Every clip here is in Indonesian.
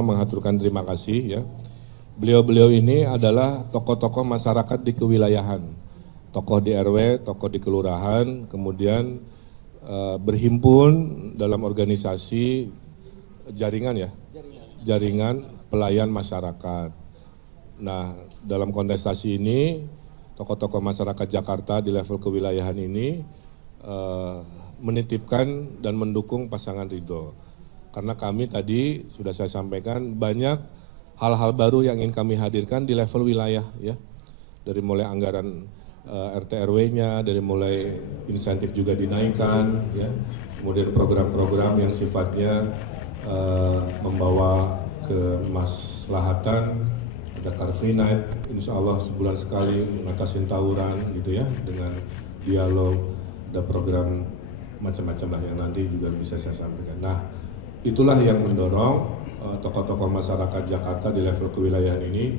Mengaturkan terima kasih ya. Beliau-beliau ini adalah tokoh-tokoh masyarakat di kewilayahan, tokoh di RW, tokoh di kelurahan, kemudian berhimpun dalam organisasi jaringan pelayan masyarakat. Nah, dalam kontestasi ini, tokoh-tokoh masyarakat Jakarta di level kewilayahan ini menitipkan dan mendukung pasangan Ridho. Karena kami tadi sudah saya sampaikan banyak hal-hal baru yang ingin kami hadirkan di level wilayah ya. Dari mulai anggaran RT RW-nya, dari mulai insentif juga dinaikkan ya. Kemudian program-program yang sifatnya membawa kemaslahatan, ada Car Free Night, insya Allah sebulan sekali mengatasi tawuran gitu ya, dengan dialog, ada program macam-macam lah yang nanti juga bisa saya sampaikan. Nah, itulah yang mendorong tokoh-tokoh masyarakat Jakarta di level kewilayahan ini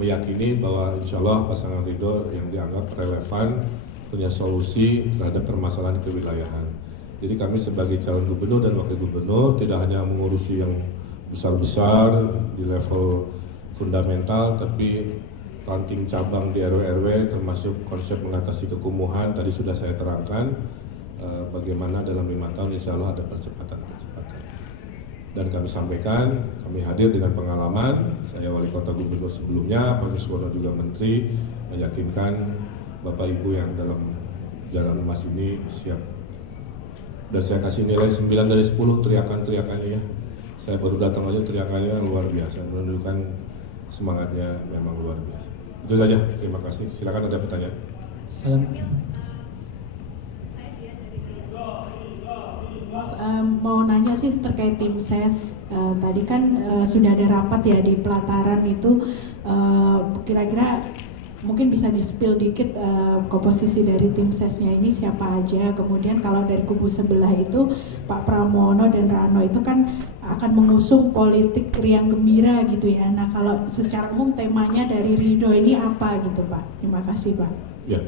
meyakini bahwa insya Allah pasangan Ridho yang dianggap relevan punya solusi terhadap permasalahan kewilayahan. Jadi kami sebagai calon gubernur dan wakil gubernur tidak hanya mengurusi yang besar-besar di level fundamental, tapi ranting cabang di RW-RW termasuk konsep mengatasi kekumuhan tadi sudah saya terangkan bagaimana dalam 5 tahun insya Allah ada percepatan. Dan kami sampaikan, kami hadir dengan pengalaman, saya wali kota gubernur sebelumnya, Pak Yuswono juga menteri, meyakinkan Bapak Ibu yang dalam jalan emas ini siap. Dan saya kasih nilai 9 dari 10 teriakan-teriakannya ya. Saya baru datang aja teriakannya luar biasa, menunjukkan semangatnya memang luar biasa. Itu saja, terima kasih. Silakan ada pertanyaan. Salam. Mau nanya sih terkait tim ses, tadi kan sudah ada rapat ya di pelataran itu, kira-kira mungkin bisa di-spill dikit komposisi dari tim sesnya ini siapa aja, kemudian kalau dari kubu sebelah itu Pak Pramono dan Rano itu kan akan mengusung politik riang gembira gitu ya. Nah kalau secara umum temanya dari Ridho ini apa gitu Pak? Terima kasih Pak. Ya.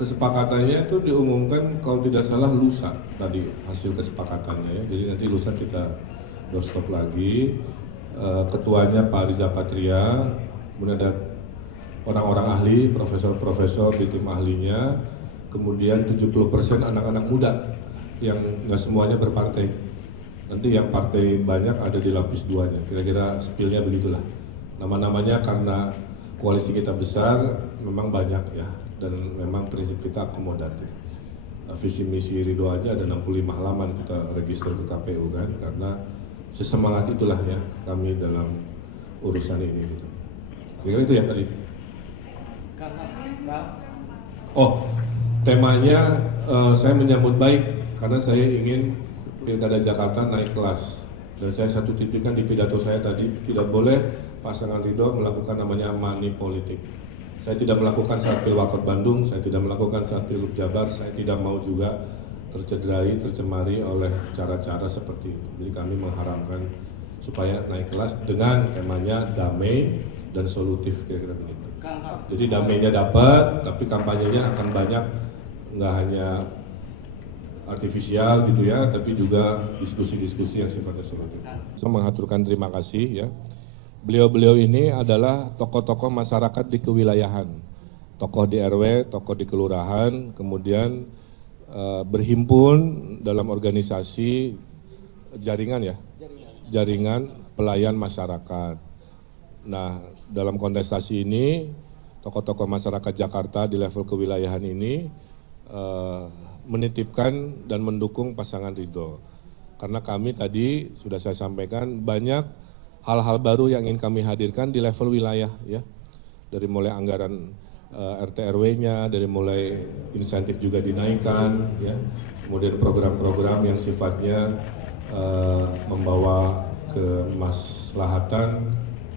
Kesepakatannya itu diumumkan kalau tidak salah lusa tadi hasil kesepakatannya ya. Jadi nanti lusa kita doorstop lagi. Ketuanya Pak Riza Patria, kemudian ada orang-orang ahli, profesor-profesor di tim ahlinya, kemudian 70% anak-anak muda yang nggak semuanya berpartai. Nanti yang partai banyak ada di lapis 2-nya, kira-kira spillnya begitulah. Nama-namanya karena koalisi kita besar, memang banyak ya. Dan memang prinsip kita akomodatif. Visi misi Ridho aja ada 65 halaman kita register ke KPU kan, karena sesemangat itulah ya kami dalam urusan ini. Gitu. Kira-kira itu ya tadi. Oh, temanya saya menyambut baik karena saya ingin Pilkada Jakarta naik kelas. Dan saya satu tipikan di pidato saya tadi, tidak boleh pasangan Ridho melakukan namanya money politik. Saya tidak melakukan saat Pilwakot Bandung, saya tidak melakukan saat Pilgub Jabar, saya tidak mau juga tercederai, tercemari oleh cara-cara seperti itu. Jadi kami mengharapkan supaya naik kelas dengan temanya damai dan solutif kira-kira begitu. Jadi damainya dapat, tapi kampanyenya akan banyak, nggak hanya artifisial gitu ya, tapi juga diskusi-diskusi yang sifatnya solutif. Saya mengaturkan terima kasih ya. Beliau-beliau ini adalah tokoh-tokoh masyarakat di kewilayahan, tokoh di RW, tokoh di kelurahan, kemudian berhimpun dalam organisasi jaringan pelayan masyarakat. Nah, dalam kontestasi ini, tokoh-tokoh masyarakat Jakarta di level kewilayahan ini menitipkan dan mendukung pasangan Ridho. Karena kami tadi sudah saya sampaikan banyak hal-hal baru yang ingin kami hadirkan di level wilayah ya, dari mulai anggaran RT RW-nya, dari mulai insentif juga dinaikkan ya, kemudian program-program yang sifatnya membawa kemaslahatan,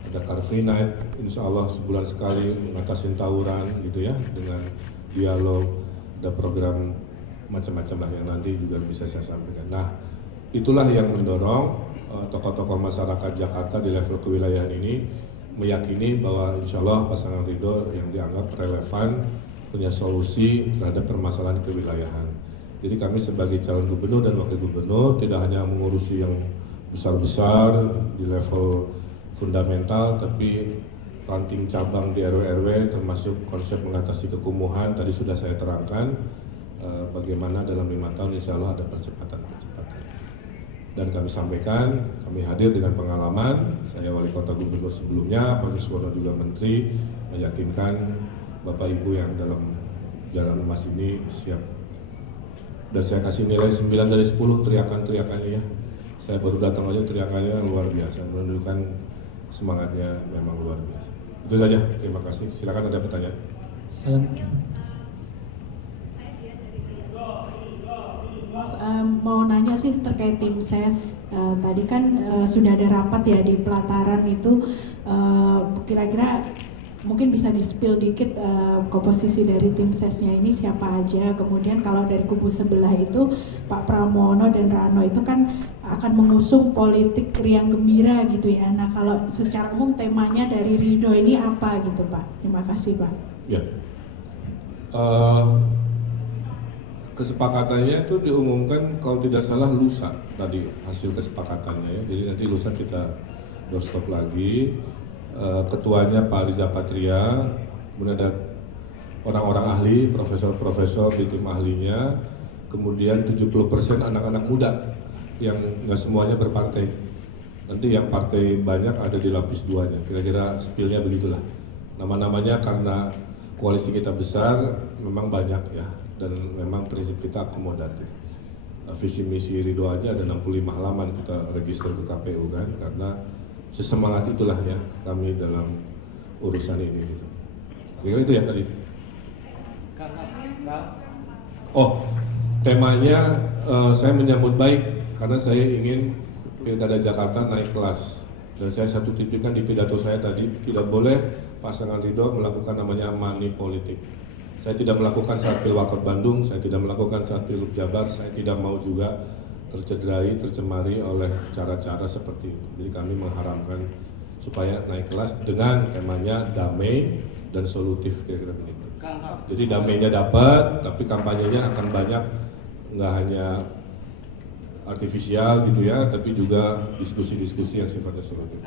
ada Car Free Night, insya Allah sebulan sekali mengatasi tawuran gitu ya, dengan dialog, ada program macam-macam lah yang nanti juga bisa saya sampaikan. Nah, itulah yang mendorong tokoh-tokoh masyarakat Jakarta di level kewilayahan ini meyakini bahwa insya Allah pasangan Ridho yang dianggap relevan punya solusi terhadap permasalahan kewilayahan. Jadi kami sebagai calon gubernur dan wakil gubernur tidak hanya mengurusi yang besar-besar di level fundamental, tapi ranting cabang di RW-RW termasuk konsep mengatasi kekumuhan tadi sudah saya terangkan bagaimana dalam 5 tahun insya Allah ada percepatan. Dan kami sampaikan, kami hadir dengan pengalaman, saya wali kota gubernur sebelumnya, Pak Yuswono juga menteri, meyakinkan Bapak Ibu yang dalam jalan emas ini siap. Dan saya kasih nilai 9 dari 10 teriakan-teriakannya ya. Saya baru datang aja teriakannya luar biasa, menunjukkan semangatnya memang luar biasa. Itu saja, terima kasih. Silakan ada pertanyaan. Salam. Mau nanya sih terkait tim ses, tadi kan sudah ada rapat ya di pelataran itu, kira-kira mungkin bisa di-spill dikit komposisi dari tim sesnya ini siapa aja, kemudian kalau dari kubu sebelah itu Pak Pramono dan Rano itu kan akan mengusung politik riang gembira gitu ya. Nah kalau secara umum temanya dari Ridho ini apa gitu Pak? Terima kasih Pak. Ya. Kesepakatannya itu diumumkan kalau tidak salah lusa tadi hasil kesepakatannya ya. Jadi nanti lusa kita doorstop lagi. Ketuanya Pak Riza Patria, kemudian ada orang-orang ahli, profesor-profesor di tim ahlinya, kemudian 70% anak-anak muda yang nggak semuanya berpartai. Nanti yang partai banyak ada di lapis 2-nya, kira-kira spillnya begitulah. Nama-namanya karena koalisi kita besar, memang banyak ya. Dan memang prinsip kita akomodatif. Visi misi Ridho aja ada 65 halaman kita register ke KPU kan, karena sesemangat itulah ya kami dalam urusan ini gitu. Kira-kira itu ya tadi. Oh, temanya saya menyambut baik karena saya ingin Pilkada Jakarta naik kelas. Dan saya satu tipikan di pidato saya tadi, tidak boleh pasangan Ridho melakukan namanya money politik. Saya tidak melakukan saat Pilwakot Bandung, saya tidak melakukan saat Pilgub Jabar, saya tidak mau juga tercederai, tercemari oleh cara-cara seperti itu. Jadi kami mengharapkan supaya naik kelas dengan temanya damai dan solutif kira-kira begitu. Jadi damainya dapat, tapi kampanyenya akan banyak, nggak hanya artifisial gitu ya, tapi juga diskusi-diskusi yang sifatnya solutif.